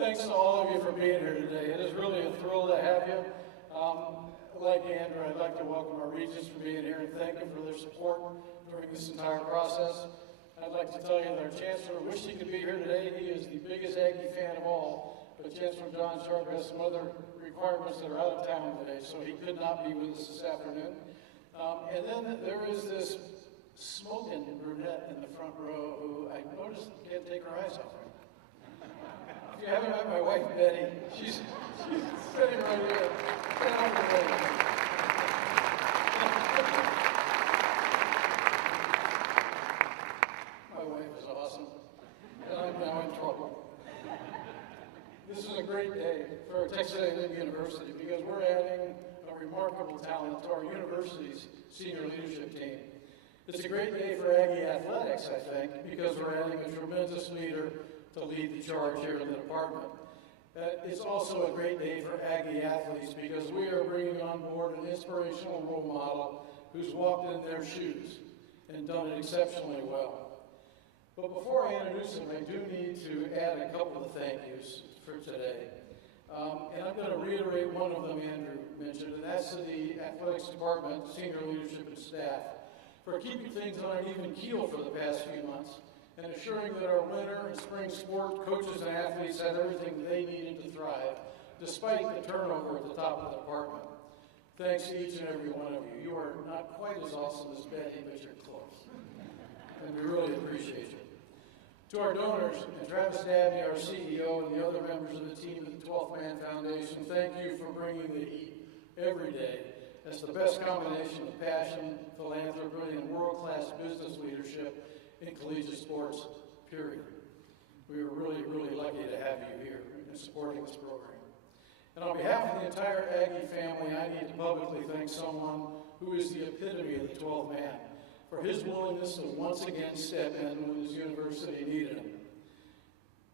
Thanks to all of you for being here today. It is really a thrill to have you. Like Andrew, I'd like to welcome our regents for being here and thank them for their support during this entire process. I'd like to tell you that our Chancellor wished he could be here today. He is the biggest Aggie fan of all, but Chancellor John Sharp has some other requirements that are out of town today, so he could not be with us this afternoon. And then there is this smoking brunette in the front row who I noticed can't take her eyes off me. If you haven't met my wife, Betty, she's sitting right here. Stand up for Betty. My wife is awesome, and I'm now in trouble. This is a great day for Texas A&M University because we're adding a remarkable talent to our university's senior leadership team. It's a great day for Aggie athletics, I think, because we're adding a tremendous leader to lead the charge here in the department. It's also a great day for Aggie athletes because we are bringing on board an inspirational role model who's walked in their shoes and done it exceptionally well. But before I introduce him, I do need to add a couple of thank yous for today. And I'm going to reiterate one of them Andrew mentioned, and that's to the athletics department, senior leadership and staff, for keeping things on an even keel for the past few months and assuring that our winter and spring sport coaches and athletes had everything they needed to thrive, despite the turnover at the top of the department. Thanks to each and every one of you. You are not quite as awesome as Betty, but you're close. And we really appreciate you. To our donors, and Travis Dabney, our CEO, and the other members of the team at the 12th Man Foundation, thank you for bringing the heat every day. That's the best combination of passion, philanthropy, and world-class business leadership in collegiate sports, period. We are really, really lucky to have you here and supporting this program. And on behalf of the entire Aggie family, I need to publicly thank someone who is the epitome of the 12th man for his willingness to once again step in when his university needed him.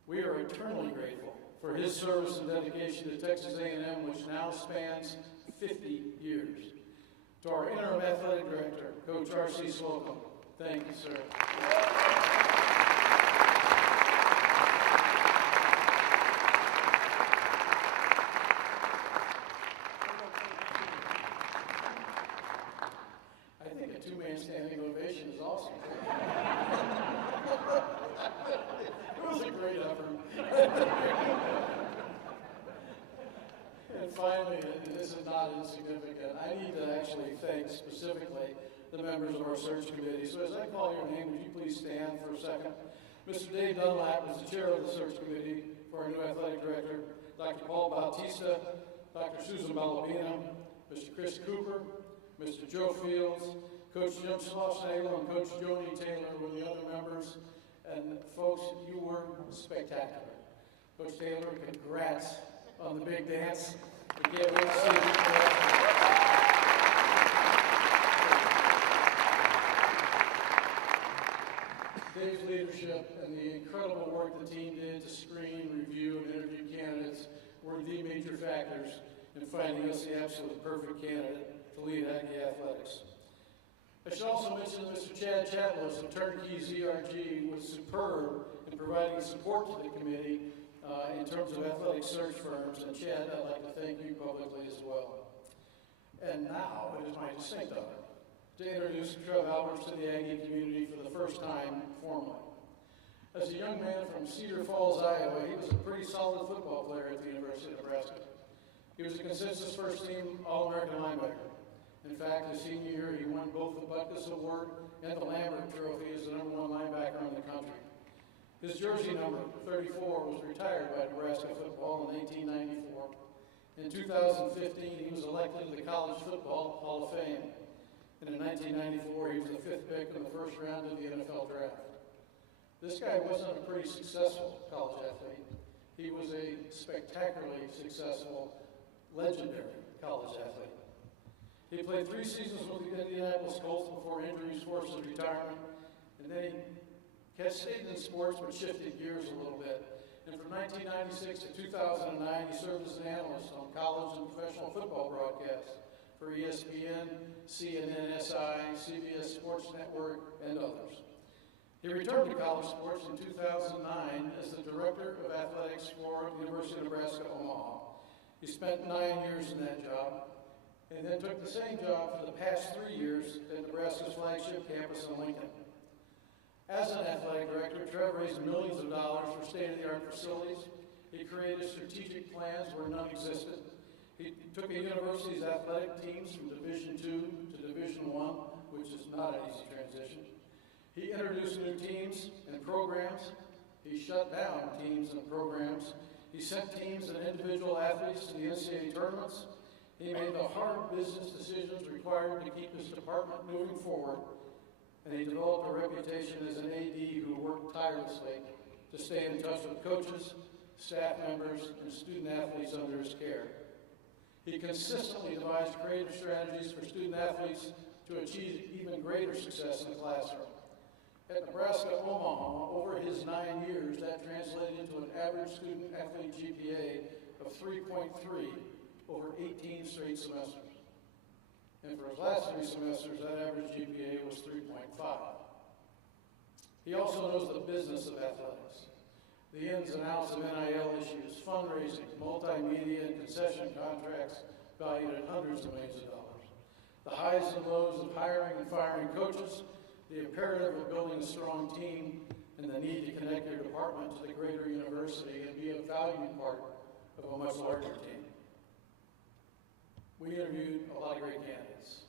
We are eternally grateful for his service and dedication to Texas A&M, which now spans 50 years. To our interim athletic director, Coach R.C. Slocum, thank you, sir. I think a two-man standing ovation is awesome. It was a great effort. And finally, and this is not insignificant, I need to actually thank specifically the members of our search committee. So as I call your name, would you please stand for a second? Mr. Dave Dunlap is the chair of the search committee for our new athletic director, Dr. Paul Bautista, Dr. Susan Balabino, Mr. Chris Cooper, Mr. Joe Fields, Coach Jim Slosnagel, and Coach Joni Taylor were the other members. And folks, you were spectacular. Coach Taylor, congrats on the big dance. We can't wait to see you. Dave's leadership and the incredible work the team did to screen, review, and interview candidates were the major factors in finding us the absolute perfect candidate to lead Aggie athletics. I should also mention that Mr. Chad Chatlos of Turnkey ZRG was superb in providing support to the committee in terms of athletic search firms, and Chad, I'd like to thank you publicly as well. And now it is my distinct honor to introduce Trev Alberts to the Aggie community for the first time formally. As a young man from Cedar Falls, Iowa, he was a pretty solid football player at the University of Nebraska. He was a consensus first-team All-American linebacker. In fact, his senior year, he won both the Butkus Award and the Lambert Trophy as the #1 linebacker in the country. His jersey number, 34, was retired by Nebraska football in 1894. In 2015, he was elected to the College Football Hall of Fame. And in 1994, he was the 5th pick in the first round of the NFL draft. This guy wasn't a pretty successful college athlete. He was a spectacularly successful, legendary college athlete. He played 3 seasons with the Indianapolis Colts before injuries forced his retirement. And then he stayed in sports but shifted gears a little bit. And from 1996 to 2009, he served as an analyst on college and professional football broadcasts for ESPN, CNN, SI, CBS Sports Network, and others. He returned to college sports in 2009 as the Director of Athletics for for the University of Nebraska, Omaha. He spent 9 years in that job, and then took the same job for the past 3 years at Nebraska's flagship campus in Lincoln. As an athletic director, Trev raised millions of dollars for state-of-the-art facilities. He created strategic plans where none existed. He took a university's athletic teams from Division II to Division I, which is not an easy transition. He introduced new teams and programs. He shut down teams and programs. He sent teams and individual athletes to the NCAA tournaments. He made the hard business decisions required to keep his department moving forward. And he developed a reputation as an AD who worked tirelessly to stay in touch with coaches, staff members, and student athletes under his care. He consistently devised creative strategies for student athletes to achieve even greater success in the classroom. At Nebraska Omaha, over his 9 years, that translated into an average student athlete GPA of 3.3 over 18 straight semesters. And for his last 3 semesters, that average GPA was 3.5. He also knows the business of athletics, the ins and outs of NIL issues, fundraising, multimedia, and concession contracts valued at hundreds of millions of dollars, the highs and lows of hiring and firing coaches, the imperative of building a strong team, and the need to connect your department to the greater university and be a valued part of a much larger team. We interviewed a lot of great candidates.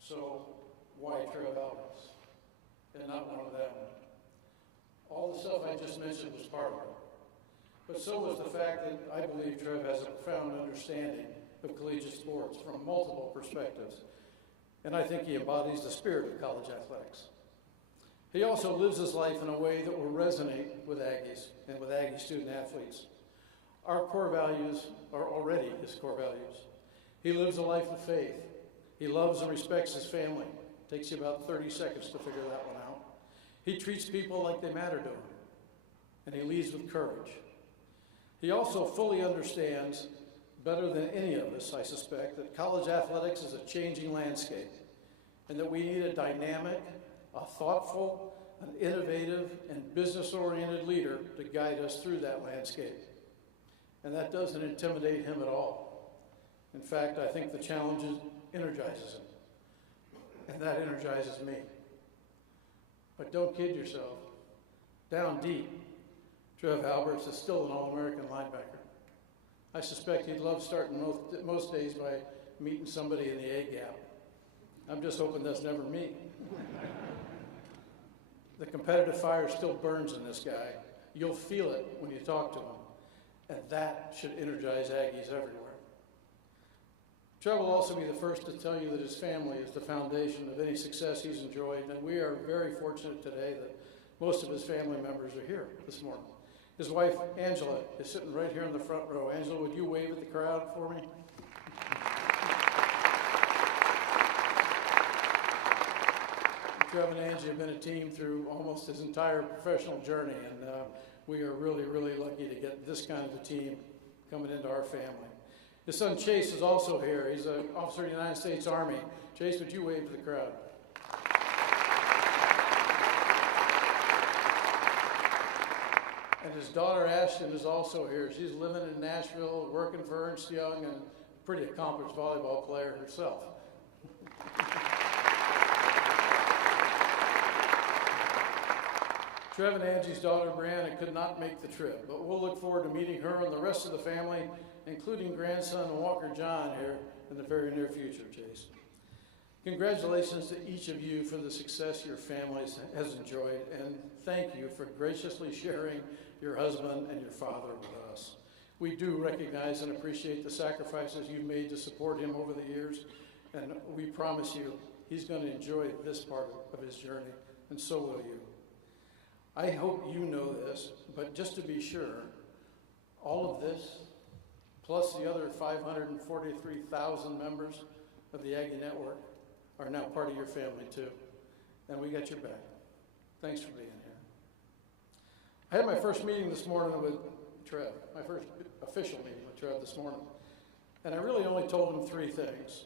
So why Trev Alberts and not one of them? All the stuff I just mentioned was part of it. But so was the fact that I believe Trev has a profound understanding of collegiate sports from multiple perspectives. And I think he embodies the spirit of college athletics. He also lives his life in a way that will resonate with Aggies and with Aggie student athletes. Our core values are already his core values. He lives a life of faith. He loves and respects his family. It takes you about 30 seconds to figure that one out. He treats people like they matter to him, and he leads with courage. He also fully understands, better than any of us, I suspect, that college athletics is a changing landscape, and that we need a dynamic, a thoughtful, an innovative, and business-oriented leader to guide us through that landscape. And that doesn't intimidate him at all. In fact, I think the challenge energizes him, and that energizes me. But don't kid yourself. Down deep, Trev Alberts is still an All-American linebacker. I suspect he'd love starting most days by meeting somebody in the A-gap. I'm just hoping that's never me. The competitive fire still burns in this guy. You'll feel it when you talk to him, and that should energize Aggies everywhere. Trev will also be the first to tell you that his family is the foundation of any success he's enjoyed, and we are very fortunate today that most of his family members are here this morning. His wife, Angela, is sitting right here in the front row. Angela, would you wave at the crowd for me? Trev and Angie have been a team through almost his entire professional journey, and we are really, really lucky to get this kind of a team coming into our family. His son Chase is also here. He's an officer of the United States Army. Chase, would you wave to the crowd? And his daughter Ashton is also here. She's living in Nashville, working for Ernst Young, and a pretty accomplished volleyball player herself. Trev and Angie's daughter Brianna could not make the trip, but we'll look forward to meeting her and the rest of the family, including grandson Walker John here in the very near future, Chase. Congratulations to each of you for the success your family has enjoyed, and thank you for graciously sharing your husband and your father with us. We do recognize and appreciate the sacrifices you've made to support him over the years, and we promise you he's going to enjoy this part of his journey, and so will you. I hope you know this, but just to be sure, all of this, plus the other 543,000 members of the Aggie Network, are now part of your family too. And we got your back. Thanks for being here. I had my first meeting this morning with Trev, my first official meeting with Trev this morning. And I really only told him 3 things.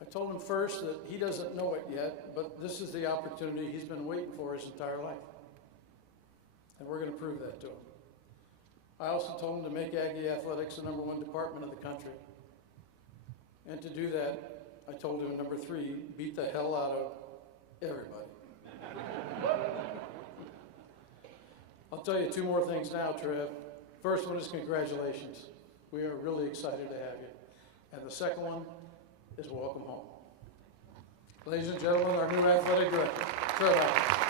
I told him first that he doesn't know it yet, but this is the opportunity he's been waiting for his entire life. And we're going to prove that to him. I also told him to make Aggie athletics the #1 department of the country. And to do that, I told him, number 3, beat the hell out of everybody. I'll tell you 2 more things now, Trev. First one is congratulations. We are really excited to have you. And the second one is welcome home. Ladies and gentlemen, our new athletic director, Trev.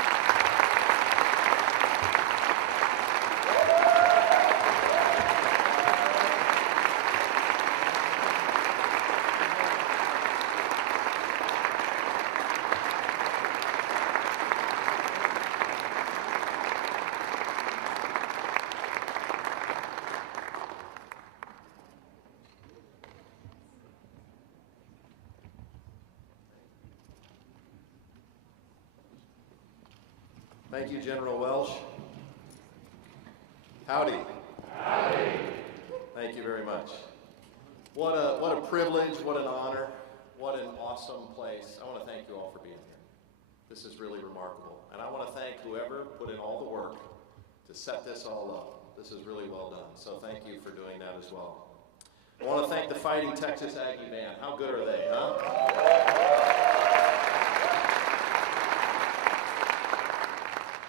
Thank you, General Welsh. Howdy. Howdy. Thank you very much. What a privilege, what an honor, what an awesome place. I want to thank you all for being here. This is really remarkable. And I want to thank whoever put in all the work to set this all up. This is really well done. So thank you for doing that as well. I want to thank the Fighting Texas Aggie Band. How good are they, huh?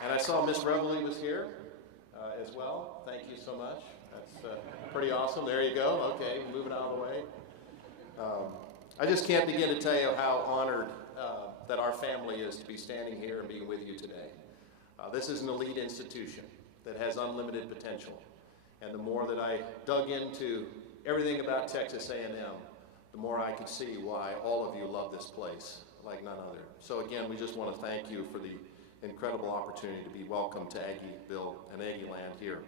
And I saw Miss Reveille was here as well. Thank you so much. That's pretty awesome. There you go. Okay, moving out of the way. I just can't begin to tell you how honored that our family is to be standing here and being with you today. This is an elite institution that has unlimited potential. And the more that I dug into everything about Texas A&M, the more I could see why all of you love this place like none other. So again, we just want to thank you for the incredible opportunity to be welcomed to Aggieville and Aggie land here.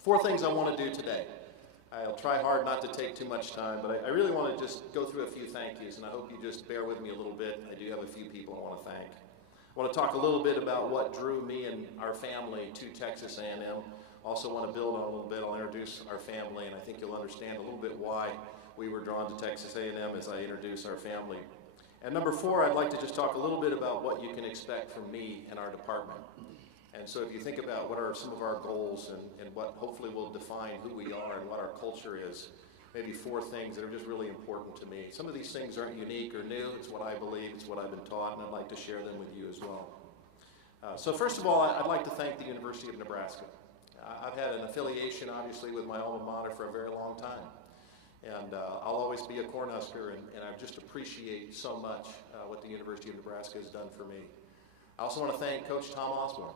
4 things I want to do today. I'll try hard not to take too much time, but I really want to just go through a few thank yous, and I hope you just bear with me a little bit. I do have a few people I want to thank. I want to talk a little bit about what drew me and our family to Texas A&M. Also want to build on a little bit. I'll introduce our family, and I think you'll understand a little bit why we were drawn to Texas A&M as I introduce our family. And number 4, I'd like to just talk a little bit about what you can expect from me and our department. And so if you think about what are some of our goals and what hopefully will define who we are and what our culture is, maybe 4 things that are just really important to me. Some of these things aren't unique or new. It's what I believe, it's what I've been taught, and I'd like to share them with you as well. So first of all, I'd like to thank the University of Nebraska. I've had an affiliation, obviously, with my alma mater for a very long time. And I'll always be a Cornhusker, and I just appreciate so much what the University of Nebraska has done for me. I also want to thank Coach Tom Osborne.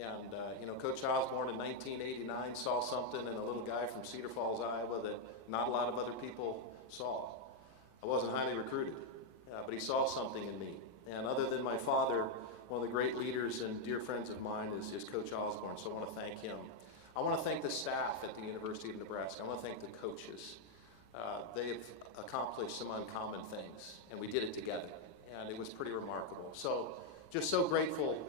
And, you know, Coach Osborne in 1989 saw something in a little guy from Cedar Falls, Iowa that not a lot of other people saw. I wasn't highly recruited, but he saw something in me. And other than my father, one of the great leaders and dear friends of mine is Coach Osborne, so I want to thank him. I want to thank the staff at the University of Nebraska. I want to thank the coaches. They've accomplished some uncommon things, and we did it together, and it was pretty remarkable. So just so grateful.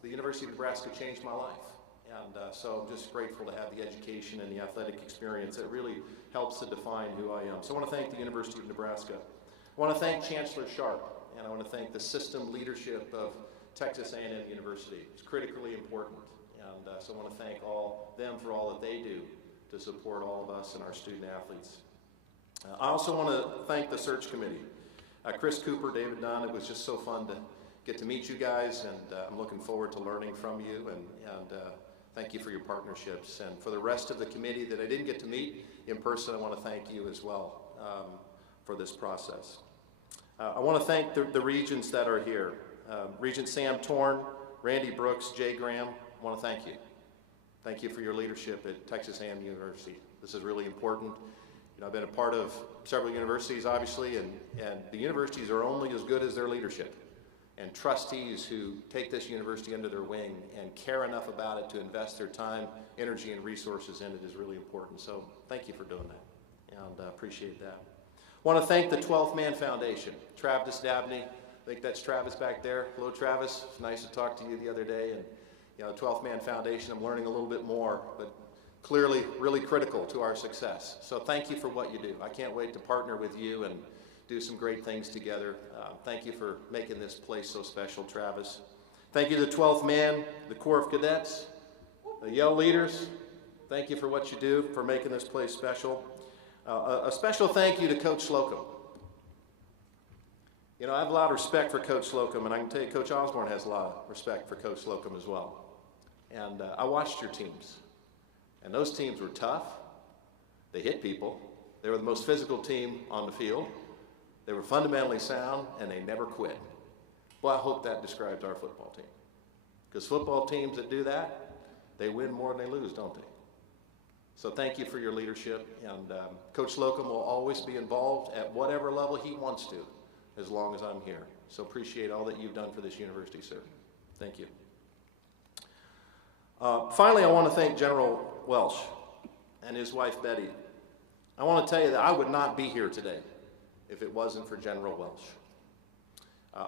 The University of Nebraska changed my life, and so I'm just grateful to have the education and the athletic experience that really helps to define who I am. So I want to thank the University of Nebraska. I want to thank Chancellor Sharp, and I want to thank the system leadership of Texas A&M University. It's critically important, and so I want to thank them for all that they do to support all of us and our student athletes. I also want to thank the search committee. Chris Cooper, David Dunn, it was just so fun to get to meet you guys, and I'm looking forward to learning from you, and thank you for your partnerships. And for the rest of the committee that I didn't get to meet in person, I want to thank you as well for this process. I want to thank the regents that are here. Regent Sam Torn, Randy Brooks, Jay Graham, I want to thank you. Thank you for your leadership at Texas A&M University. This is really important. You know, I've been a part of several universities, obviously, and the universities are only as good as their leadership. And trustees who take this university under their wing and care enough about it to invest their time, energy, and resources in it is really important. So thank you for doing that, and appreciate that. I want to thank the 12th Man Foundation. Travis Dabney, I think that's Travis back there. Hello, Travis. It's nice to talk to you the other day. And you know, 12th Man Foundation, I'm learning a little bit more, but clearly really critical to our success. So thank you for what you do. I can't wait to partner with you and do some great things together. Thank you for making this place so special, Travis. Thank you to the 12th Man, the Corps of Cadets, the Yell leaders. Thank you for what you do, for making this place special. A special thank you to Coach Slocum. You know, I have a lot of respect for Coach Slocum, and I can tell you Coach Osborne has a lot of respect for Coach Slocum as well. And I watched your teams, and those teams were tough. They hit people. They were the most physical team on the field. They were fundamentally sound, and they never quit. Well, I hope that describes our football team. Because football teams that do that, they win more than they lose, don't they? So thank you for your leadership, and Coach Slocum will always be involved at whatever level he wants to, as long as I'm here. So appreciate all that you've done for this university, sir. Thank you. Finally, I want to thank General Welsh and his wife, Betty. I want to tell you that I would not be here today if it wasn't for General Welsh.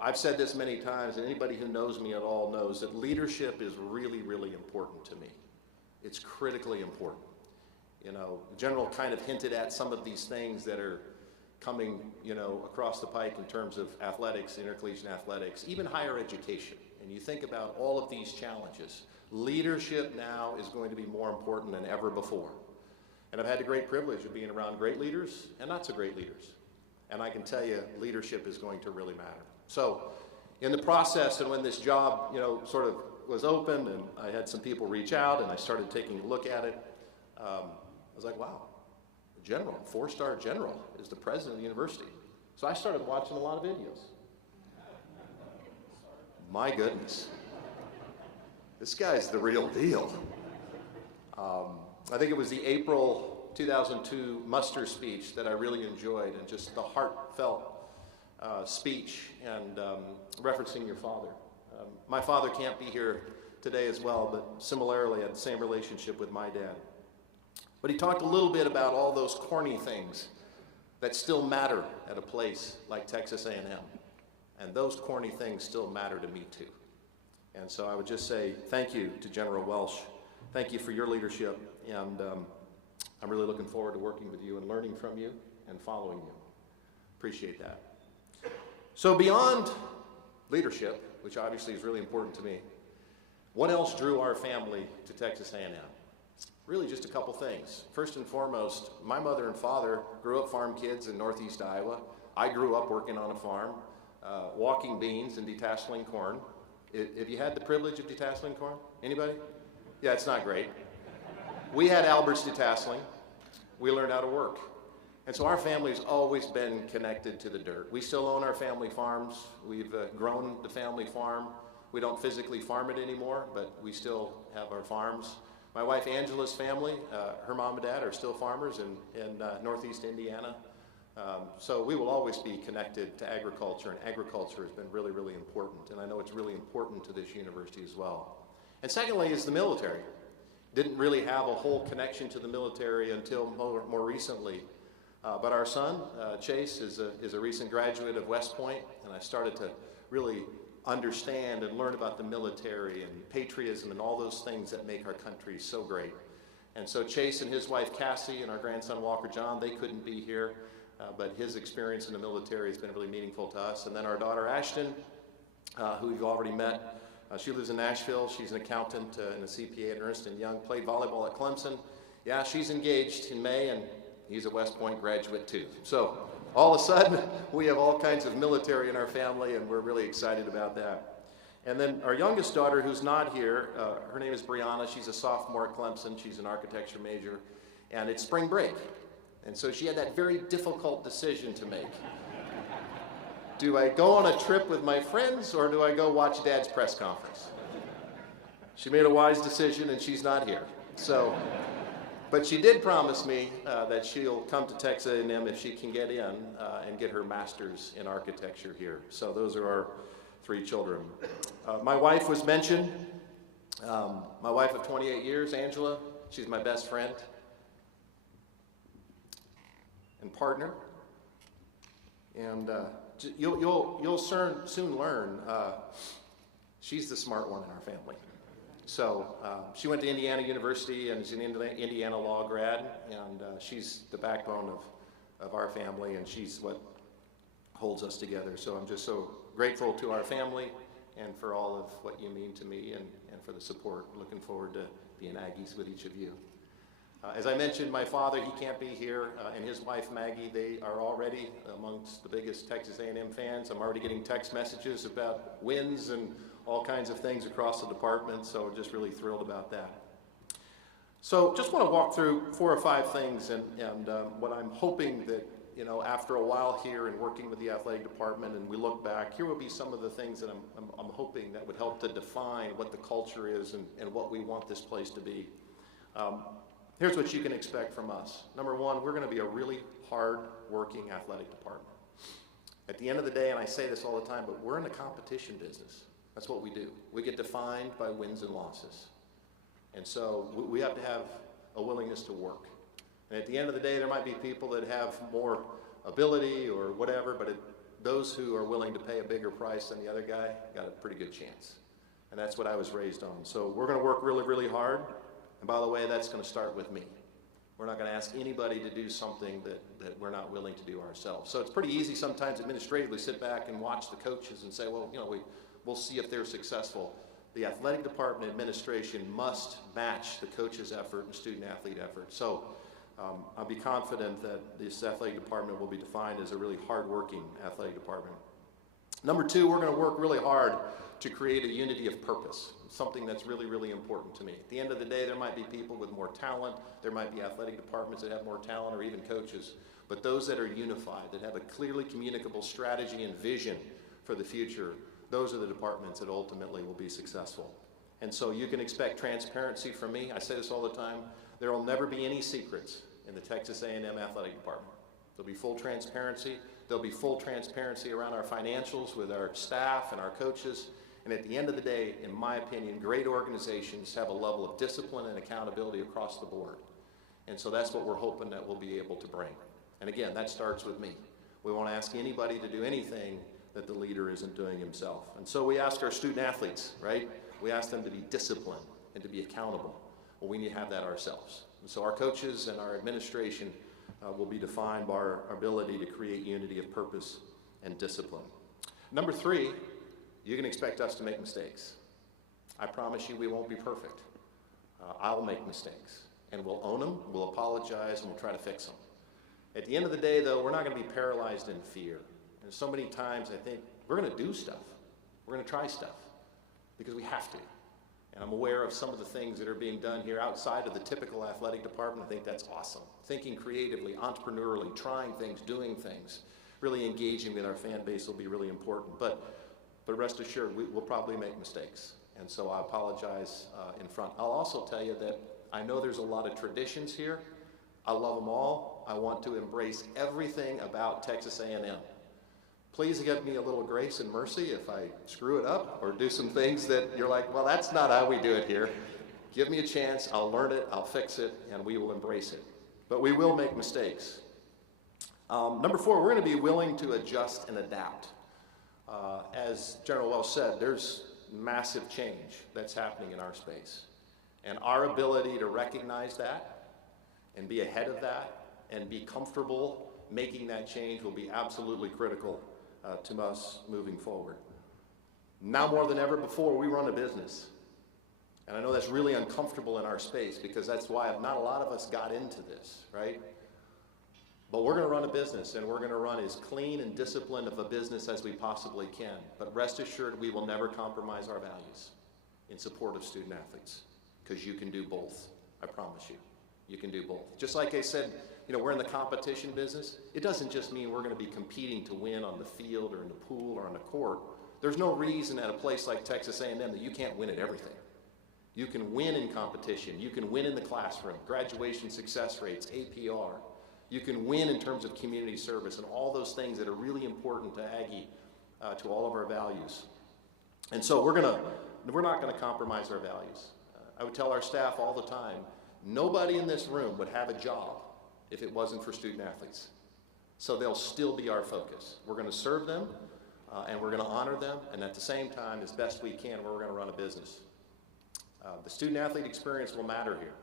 I've said this many times, and anybody who knows me at all knows that leadership is really, really important to me. It's critically important. You know, the General kind of hinted at some of these things that are coming, you know, across the pike in terms of athletics, intercollegiate athletics, even higher education. And you think about all of these challenges. Leadership now is going to be more important than ever before. And I've had the great privilege of being around great leaders and not so great leaders. And I can tell you, leadership is going to really matter. So, in the process, and when this job, you know, sort of was open, and I had some people reach out, and I started taking a look at it, I was like, wow, the general, 4-star general, is the president of the university. So I started watching a lot of videos. My goodness. This guy's the real deal. I think it was the April 2002 muster speech that I really enjoyed, and just the heartfelt speech and referencing your father. My father can't be here today as well, but similarly, I had the same relationship with my dad. But he talked a little bit about all those corny things that still matter at a place like Texas A&M. And those corny things still matter to me too. And so I would just say thank you to General Welsh. Thank you for your leadership, and I'm really looking forward to working with you and learning from you and following you. Appreciate that. So beyond leadership, which obviously is really important to me, what else drew our family to Texas A&M? Really just a couple things. First and foremost, my mother and father grew up farm kids in northeast Iowa. I grew up working on a farm, walking beans and detasseling corn. Have you had the privilege of detasseling corn? Anybody? Yeah, it's not great. We had Albert's detasseling. We learned how to work. And so our family's always been connected to the dirt. We still own our family farms. We've grown the family farm. We don't physically farm it anymore, but we still have our farms. My wife Angela's family, her mom and dad are still farmers in northeast Indiana. So we will always be connected to agriculture, and agriculture has been really, really important. And I know it's really important to this university as well. And secondly is the military. Didn't really have a whole connection to the military until more recently. But our son, Chase, is a recent graduate of West Point, and I started to really understand and learn about the military and patriotism and all those things that make our country so great. And so Chase and his wife Cassie and our grandson Walker John, they couldn't be here, but his experience in the military has been really meaningful to us. And then our daughter Ashton, who you've already met, she lives in Nashville. She's an accountant and a CPA at Ernst & Young, played volleyball at Clemson. Yeah, she's engaged in May, and he's a West Point graduate too. So all of a sudden, we have all kinds of military in our family, and we're really excited about that. And then our youngest daughter, who's not here, her name is Brianna. She's a sophomore at Clemson. She's an architecture major, and it's spring break. And so she had that very difficult decision to make. Do I go on a trip with my friends, or do I go watch Dad's press conference? She made a wise decision, and she's not here. So, but she did promise me that she'll come to Texas A&M if she can get in and get her master's in architecture here. So those are our 3 children. My wife was mentioned. My wife of 28 years, Angela, she's my best friend and partner. And you'll soon learn she's the smart one in our family. So she went to Indiana University and is an Indiana law grad, and she's the backbone of our family, and she's what holds us together. So I'm just so grateful to our family and for all of what you mean to me, and for the support. Looking forward to being Aggies with each of you. As I mentioned, my father, he can't be here, and his wife Maggie, they are already amongst the biggest Texas A&M fans. I'm already getting text messages about wins and all kinds of things across the department, so just really thrilled about that. So just want to walk through 4 or 5 things, and what I'm hoping that, you know, after a while here and working with the athletic department and we look back, here will be some of the things that I'm hoping that would help to define what the culture is and what we want this place to be. Here's what you can expect from us. Number one, we're going to be a really hard-working athletic department. At the end of the day, and I say this all the time, but we're in the competition business. That's what we do. We get defined by wins and losses. And so we have to have a willingness to work. And at the end of the day, there might be people that have more ability or whatever, but those who are willing to pay a bigger price than the other guy got a pretty good chance. And that's what I was raised on. So we're going to work really, really hard. And by the way, that's going to start with me. We're not going to ask anybody to do something that we're not willing to do ourselves. So it's pretty easy sometimes administratively sit back and watch the coaches and say, well, you know, we'll see if they're successful. The athletic department administration must match the coach's effort and student-athlete effort. So I'll be confident that this athletic department will be defined as a really hard-working athletic department. Number 2, we're going to work really hard to create a unity of purpose, something that's really, really important to me. At the end of the day, there might be people with more talent, there might be athletic departments that have more talent, or even coaches, but those that are unified, that have a clearly communicable strategy and vision for the future, those are the departments that ultimately will be successful. And so you can expect transparency from me. I say this all the time. There will never be any secrets in the Texas A&M athletic department. There'll be full transparency. There'll be full transparency around our financials with our staff and our coaches. And at the end of the day, in my opinion, great organizations have a level of discipline and accountability across the board. And so that's what we're hoping that we'll be able to bring. And again, that starts with me. We won't ask anybody to do anything that the leader isn't doing himself. And so we ask our student athletes, right? We ask them to be disciplined and to be accountable. Well, we need to have that ourselves. And so our coaches and our administration will be defined by our ability to create unity of purpose and discipline. Number 3, you can expect us to make mistakes. I promise you we won't be perfect. I'll make mistakes, and we'll own them, we'll apologize, and we'll try to fix them. At the end of the day, though, we're not going to be paralyzed in fear. And so many times I think we're going to do stuff. We're going to try stuff because we have to. And I'm aware of some of the things that are being done here outside of the typical athletic department. I think that's awesome. Thinking creatively, entrepreneurially, trying things, doing things, really engaging with our fan base will be really important. But rest assured, we'll probably make mistakes. And so I apologize in front. I'll also tell you that I know there's a lot of traditions here. I love them all. I want to embrace everything about Texas A&M. Please give me a little grace and mercy if I screw it up or do some things that you're like, well, that's not how we do it here. Give me a chance, I'll learn it, I'll fix it, and we will embrace it. But we will make mistakes. Number 4, we're going to be willing to adjust and adapt. As General Welsh said, there's massive change that's happening in our space. And our ability to recognize that and be ahead of that and be comfortable making that change will be absolutely critical to us moving forward. Now more than ever before, we run a business. And I know that's really uncomfortable in our space because that's why not a lot of us got into this, right? But we're going to run a business, and we're going to run as clean and disciplined of a business as we possibly can. But rest assured, we will never compromise our values in support of student athletes because you can do both. I promise you. You can do both. Just like I said, you know, we're in the competition business. It doesn't just mean we're going to be competing to win on the field or in the pool or on the court. There's no reason at a place like Texas A&M that you can't win at everything. You can win in competition. You can win in the classroom, graduation success rates, APR. You can win in terms of community service and all those things that are really important to Aggie, to all of our values. And so we're not going to compromise our values. I would tell our staff all the time, nobody in this room would have a job if it wasn't for student athletes. So they'll still be our focus. We're going to serve them, and we're going to honor them, and at the same time, as best we can, we're going to run a business. The student athlete experience will matter here,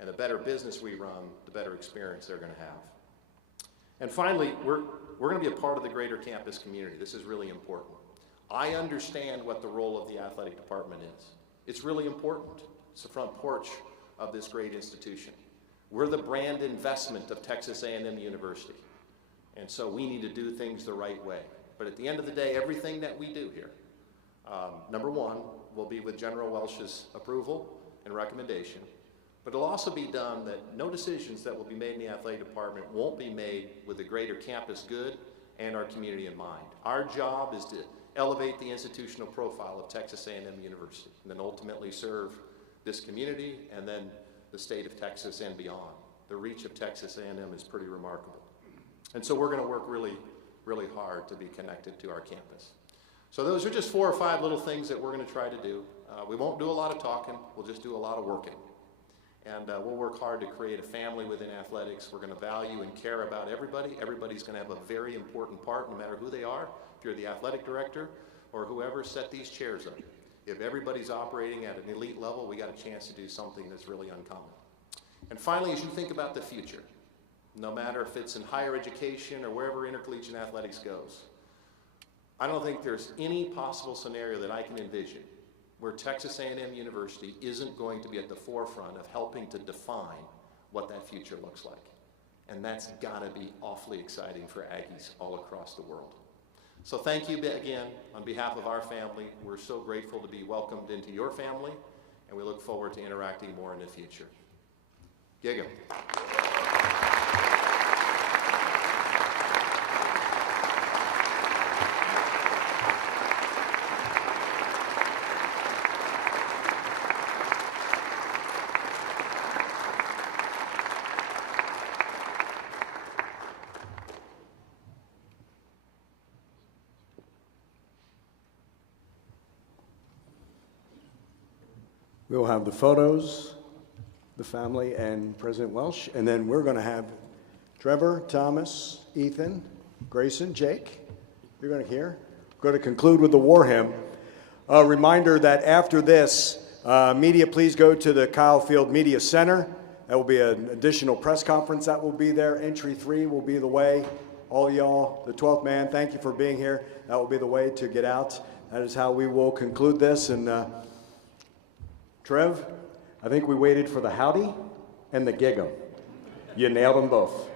and the better business we run, the better experience they're going to have. And finally, we're going to be a part of the greater campus community. This is really important. I understand what the role of the athletic department is. It's really important. It's the front porch of this great institution. We're the brand investment of Texas A&M University. And so we need to do things the right way. But at the end of the day, everything that we do here, number one, will be with General Welsh's approval and recommendation. But it'll also be done that no decisions that will be made in the athletic department won't be made with the greater campus good and our community in mind. Our job is to elevate the institutional profile of Texas A&M University, and then ultimately serve this community and then the state of Texas and beyond. The reach of Texas A&M is pretty remarkable. And so we're going to work really, really hard to be connected to our campus. So those are just 4 or 5 little things that we're going to try to do. We won't do a lot of talking, we'll just do a lot of working. And we'll work hard to create a family within athletics. We're going to value and care about everybody. Everybody's going to have a very important part, no matter who they are. If you're the athletic director or whoever set these chairs up. If everybody's operating at an elite level, we got a chance to do something that's really uncommon. And finally, as you think about the future, no matter if it's in higher education or wherever intercollegiate athletics goes, I don't think there's any possible scenario that I can envision where Texas A&M University isn't going to be at the forefront of helping to define what that future looks like. And that's gotta be awfully exciting for Aggies all across the world. So thank you again on behalf of our family. We're so grateful to be welcomed into your family, and we look forward to interacting more in the future. Gig 'em. We'll have the photos, the family, and President Welsh, and then we're going to have Trevor, Thomas, Ethan, Grayson, Jake. You're going to hear. We're going to conclude with the war hymn. A reminder that after this, media, please go to the Kyle Field Media Center. That will be an additional press conference that will be there. Entry 3 will be the way. All y'all, the 12th man, thank you for being here. That will be the way to get out. That is how we will conclude this. And Trev, I think we waited for the howdy and the gig 'em. You nailed them both.